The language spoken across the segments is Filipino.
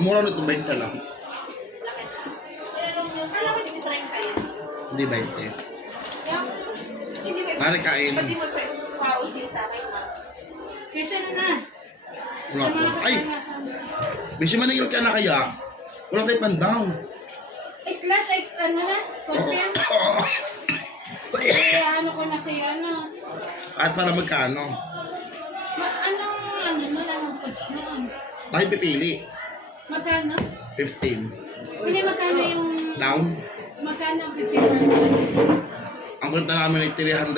Mura na ito, 20 lang. Kala ko hindi 30 yan. Hindi 20. Hindi ba? Mari kain. Pati mo pa pausi sa akin, ma. Kasi na. Wala po. Ay! Bisi maningil ka na kaya. Wala tayo pandaw. Ay, slash, ay, ano na? Confirm. Kaya ano ko na sa'yo, ano? At para magkano? Ano mo lang ang coach noon? Tayo pipili. Magkano? 15. Hindi, magkano yung... Down. Magkano ang 50%? Ang punta namin ay 312.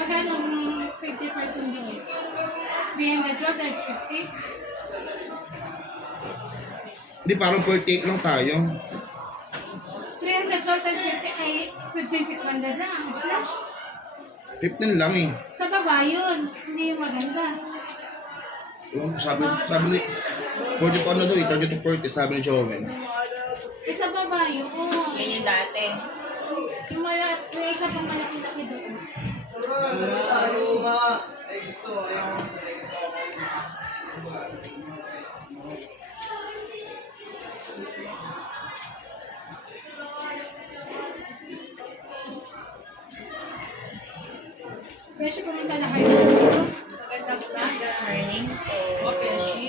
Magkano ang 50% doon? 312 times 50? Hindi, parang 48 lang tayo. 312 times 50 ay 15,600 lang ang slash. 15 lang eh. Sa baba yun. Hindi yung maganda. Yung sabi ni 40 pa ano daw, 30 to 40, sabi ni Joven. Eh, sa baba yun. Yan yung dati. Yung may isa pang malaki-laki doon. Beshi, pumunta na kayo. Magandang vlog. Morning po. Okay, she.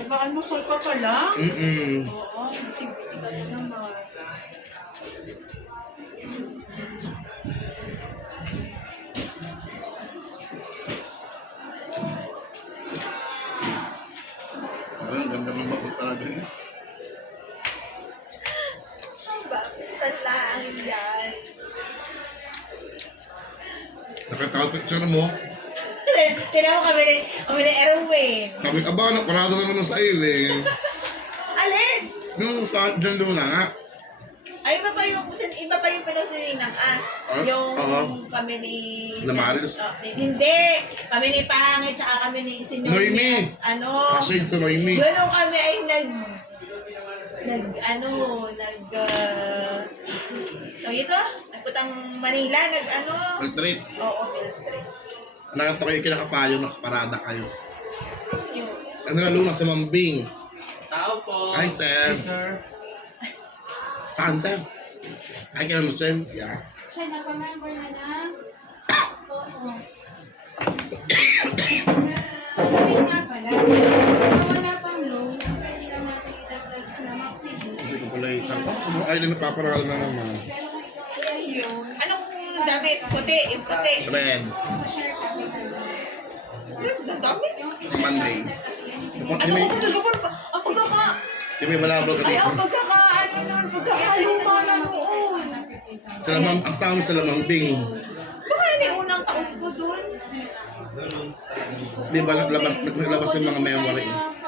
Nagaan mo sol pa pala? Oo, busy-busy ka na naman. Parang ganda ng bakit talaga eh. Saan lang yan? Nakakalpit siya mo. Tinan mo kami ni Erwin. Sabi ka ba, naparada naman sa iling. Alin? Yung sa dyan Luna nga. Ay, iba pa yung pinusininang yung kami ni... Lamaris. Hindi. Kami ni Pangit, tsaka kami ni Sinuri. Noemi. Ano? Kasi sa Noemi. Yun nung kami ay ito? Nagputang Manila, Field trip. Oo, field trip. Nakita ko yung kinakapayo, nakaparada kayo. Yun. Ano na Luna sa Mambing. Tao po. Hi, sir. Hi, sir. Saan, sir? Ay, kaya mo, sir. Yeah. Siya, napamember na na. Oo. Sabi nga pala, kung wala pang loan, pwede lang natin idagdag sa maximum. Hindi ko pala yung saan. Ay, napaparal na naman. Pero kung ito ay Yun. Anong damit? Puti, yung puti. Red. sa share capital. Ang dami. Monday. Ano ko talaga ang pagkaka... Yung may malabal ka Ay, dito. ang pagkakaluma na noon. Ang tawag sa Lamambing. Baka yun yung unang taon ko doon. Di ba naglabas yung mga memory?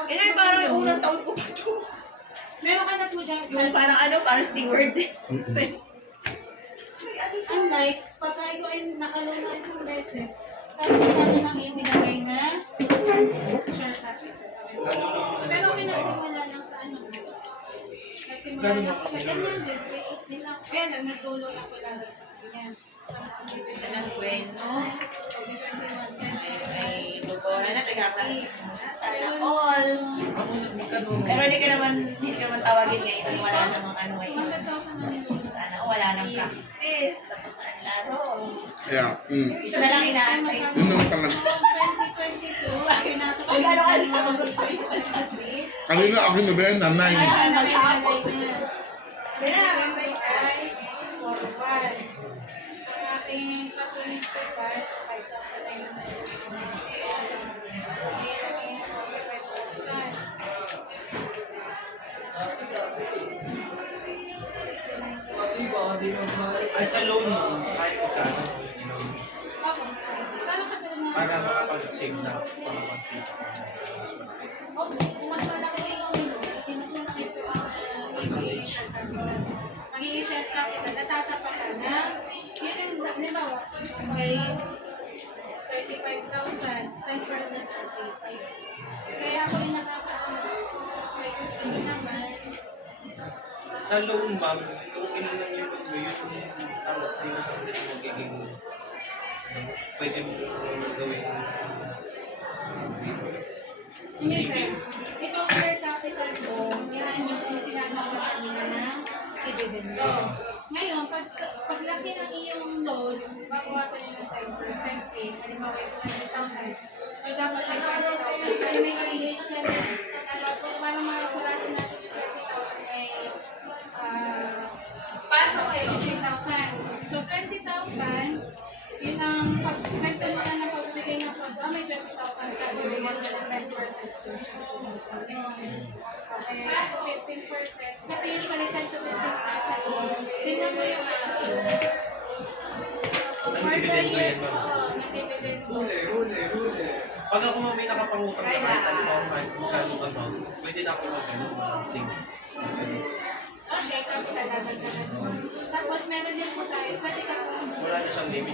Ay, parang yung unang taon ko pa doon. Meron ka na po dyan. Yung parang stewardess. Unlike, pagka ikaw ay nakaloan na isang beses, kahit magkano lang yung nilagay na share capital. Pero kinasimula lang sa ano. Nagsimula lang ko sa ganyan, grade 8 din ako. Kaya lang, nagtulo lang ko lagi sa kanya. Anong kwento? COVID-21 Ay, bukora na, taga-klase. Sana all. Pero hindi ka naman tawagin ngayon. Wala namang ano ngayon. 100,000 na nito. Sana wala nang practice. Tapos na ang laro. Kaya, Isa na lang inaantay. Yun naman pala. 2022, pinasok Ay, ano ka yung lang? mga Gusto ko pa dyan. Kanina ako yung Brenda, 9. Ay, maghapon. Kaya, may ay, 4-1. Ang aking patuloy pa, 5,900. Ay, sa loan mo, kahit magkano. Para makapag-save na. Makapag-save na. Mas malaki. Mas malaki yung mas malaki po ang magiging share capital. Magiging share capital, natatapat ka na. Yun yung, halimbawa, may 35,000, 10% of 85. Kaya ako yung naman, Sa loan, ma'am, yung ilan yung tawag din yung magiging pwede mo gawin hindi sir, savings. itong share capital, capital ko, yan yung pinagawa namin ng dividend loan. Ngayon, paglaki ng iyong loan, babawasan nyo ng 10% eh. Halimbawa, ito 20,000. So, dapat ay 20,000. Kaya may create yan. Para masaratin natin yung 20,000 ay pasok ay 15,000. So, 20,000, yun ang pag-nagto mo na ng pagbigay ng pag may 20,000 ka, bigyan ka ng 10%. Okay, 15%. Kasi usually 10 to 15%. Tingnan mo yung for the year, nag-dividend mo. Pag ako may nakapangutang na kahit kahit magkano amount, pwede na ako mag-sing. Oh, share capital dadagdagan mo. Tapos meron din po tayo, pwede ka po. Wala na siyang limit.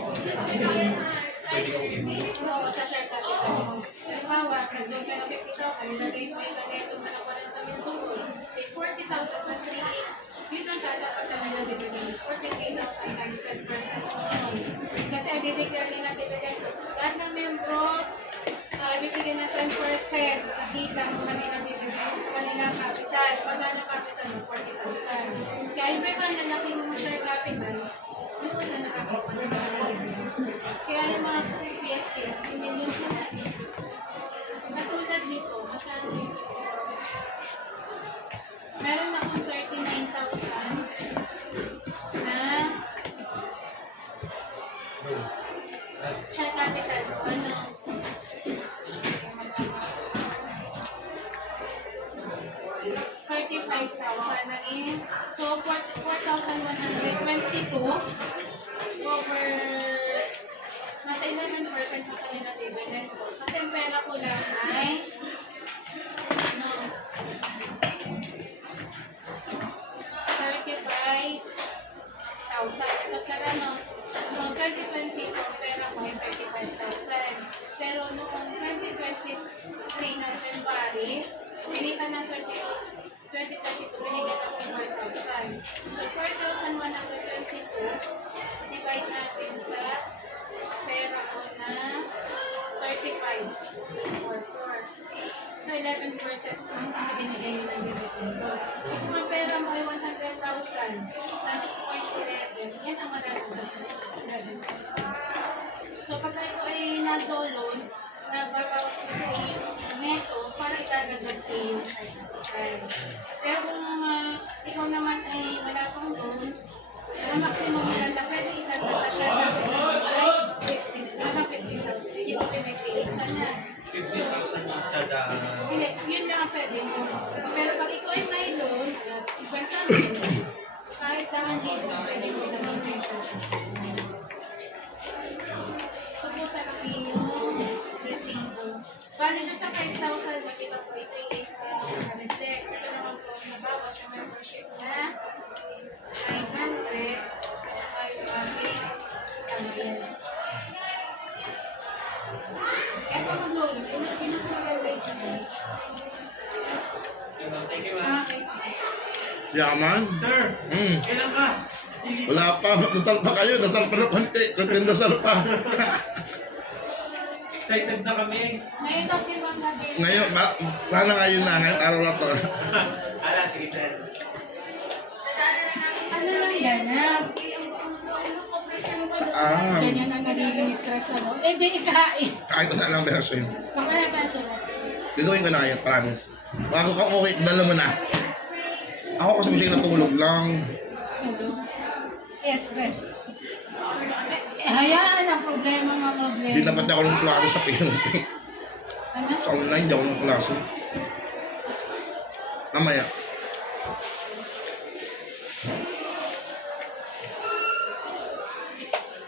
Pwede kong limit. Oo, sa share capital mo. Halimbawa, nag-loan ka ng 50,000, ilagay mo yung ganito mo ng 40,000 tulong. May 40,000 plus 3,800. Yun ang tatapatan nila dividend. 48,000 times 10%. Kasi ang dideclare nila dividend, lahat ng membro, bibigyan ng 10% kita sa kanilang dividend, sa kanilang capital. Pagkano capital mo, 40,000. Kaya yung may malalaki mo share capital, yun na nakakuha ng dividend. Kaya yung mga PSPS, million sila. Katulad dito, magkano ito? Meron akong 39,000 na share capital ko. Ano? 35,000 na in. So, 4,122 over nasa 11% pa kanila dividend ko. Kasi ang pera ko lang ay ano, 35,000. Ito sa ano, noong 2020 po, pera ko ay 35,000. Pero noong 2023 na January, binita ng 2022, binigyan ako ng 4,000. So, 4,122, divide natin sa pera ko na 35 or 4. So, 11% ang binigay nila ng dividend ko. Ito ang pera mo ay 100,000 plus 0.11, yan ang malalaman sa 11%. So, pagka ito ay nag-loan, nagbabawas ko sa iyong neto para itagagad sa iyong share. Pero kung ikaw naman ay wala pang loan, ang maximum na lang pwede itagagad sa share natin ay 15,000. Hindi mo pinag-create ka na. 15,000 kada... Hindi, yun lang ang pwede mo. Pero pag ikaw ay may loan, 50,000, kahit naman dito, pwede mo naman sa iyong. Tubusan ang iyong resibo. Bali doon sa 5,000, mag-iba po i-create ang check. Ito naman po, nabawas yung membership na 900 at saka yung aking tamayan. Eh, pag mag-loan, yun mas maganda yung change. Thank you, ma'am. Okay. Yaman. Sir, kailan ka? Wala pa. Dasal pa kayo. Dasal pa na konti. Konting dasal pa. Excited na kami. Ngayon daw si Ma'am Nabil. Ngayon, sana ngayon na. Ngayon araw na to. Ala, sige, sir. Ano lang yan, ha? Saan? Ganyan ang nagiging stress, ano? Eh, di ikain. Kain ko na lang version. Baka nasa sulat. Gagawin ko na ngayon, promise. Bago ka okay, dala mo na. Ako kasi masaya natulog lang. Tulog. Yes, rest. Hayaan ang problema, mga problema. Hindi naman ako ng klase sa PNP. Ano? Sa online, hindi ako ng klase. Mamaya.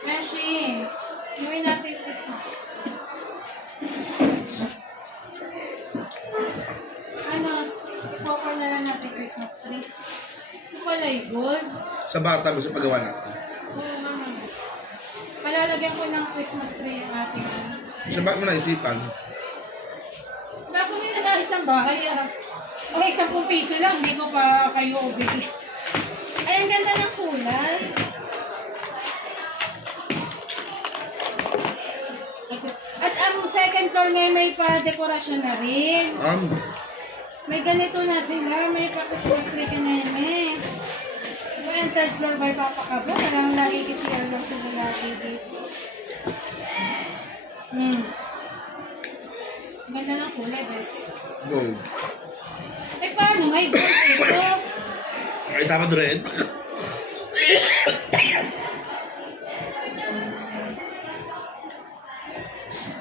Meshi, gawin natin Christmas. Ano? Ipoper na lang natin Christmas tree. Kulay gold. Sa bata, gusto pagawa natin. Oo, mama. Palalagyan ko ng Christmas tree ang ating ano. Sa ba't mo naisipan? Bako nila na isang bahay. O, 10 piso lang. Hindi ko pa kayo obigay. Ay, ang ganda ng kulay. At ang second floor ngayon may pa-dekorasyon na rin. May ganito na sila, may pa-Christmas tree ka na yun eh. Diba yung third floor by Papa Cabo? Talagang lagi kasi lang sila lagi dito. Ganda ng kulay, Bessie. Gold. Eh paano nga, gold ito? Ay, dapat red.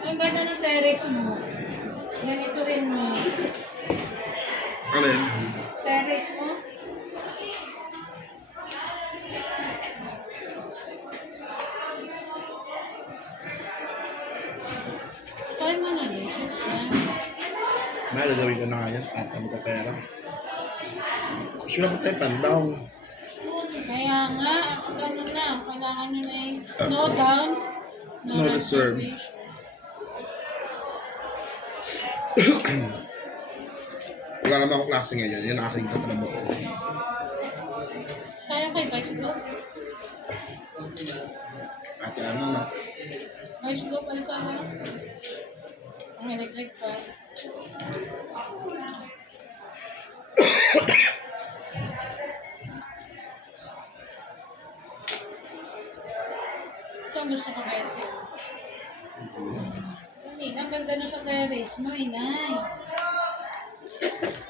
Ang ganda ng terrace mo. Ganito rin mo. Alin? Terrace mo. Kaya mo na din siya. May gagawin ko na nga yan. At kami ka pera. Sure na po tayo pandaw. Kaya nga, ano na, kailangan nyo na yung no down, No reserve. Wala naman akong klase ngayon. Yan ang aking tatrabaho. Kaya kay Vice Go. At ano na. Vice Go, pala ka mo. Ang electric pa. Ito ang gusto ko kasi. Hindi, ang ganda na sa terrace mo, inay.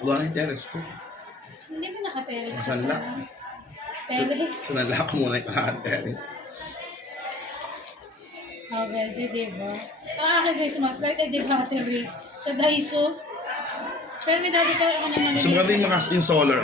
Wala na yung terrace ko. Hindi mo naka-terrace ka Masala. sana. Terrace. Sinala ko muna yung kalahan terrace. Oh, Bessie, diba? Ang aking Christmas light ay di battery. Sa Daiso. Pero may dati tayo ako naman So maganda yung, yung solar.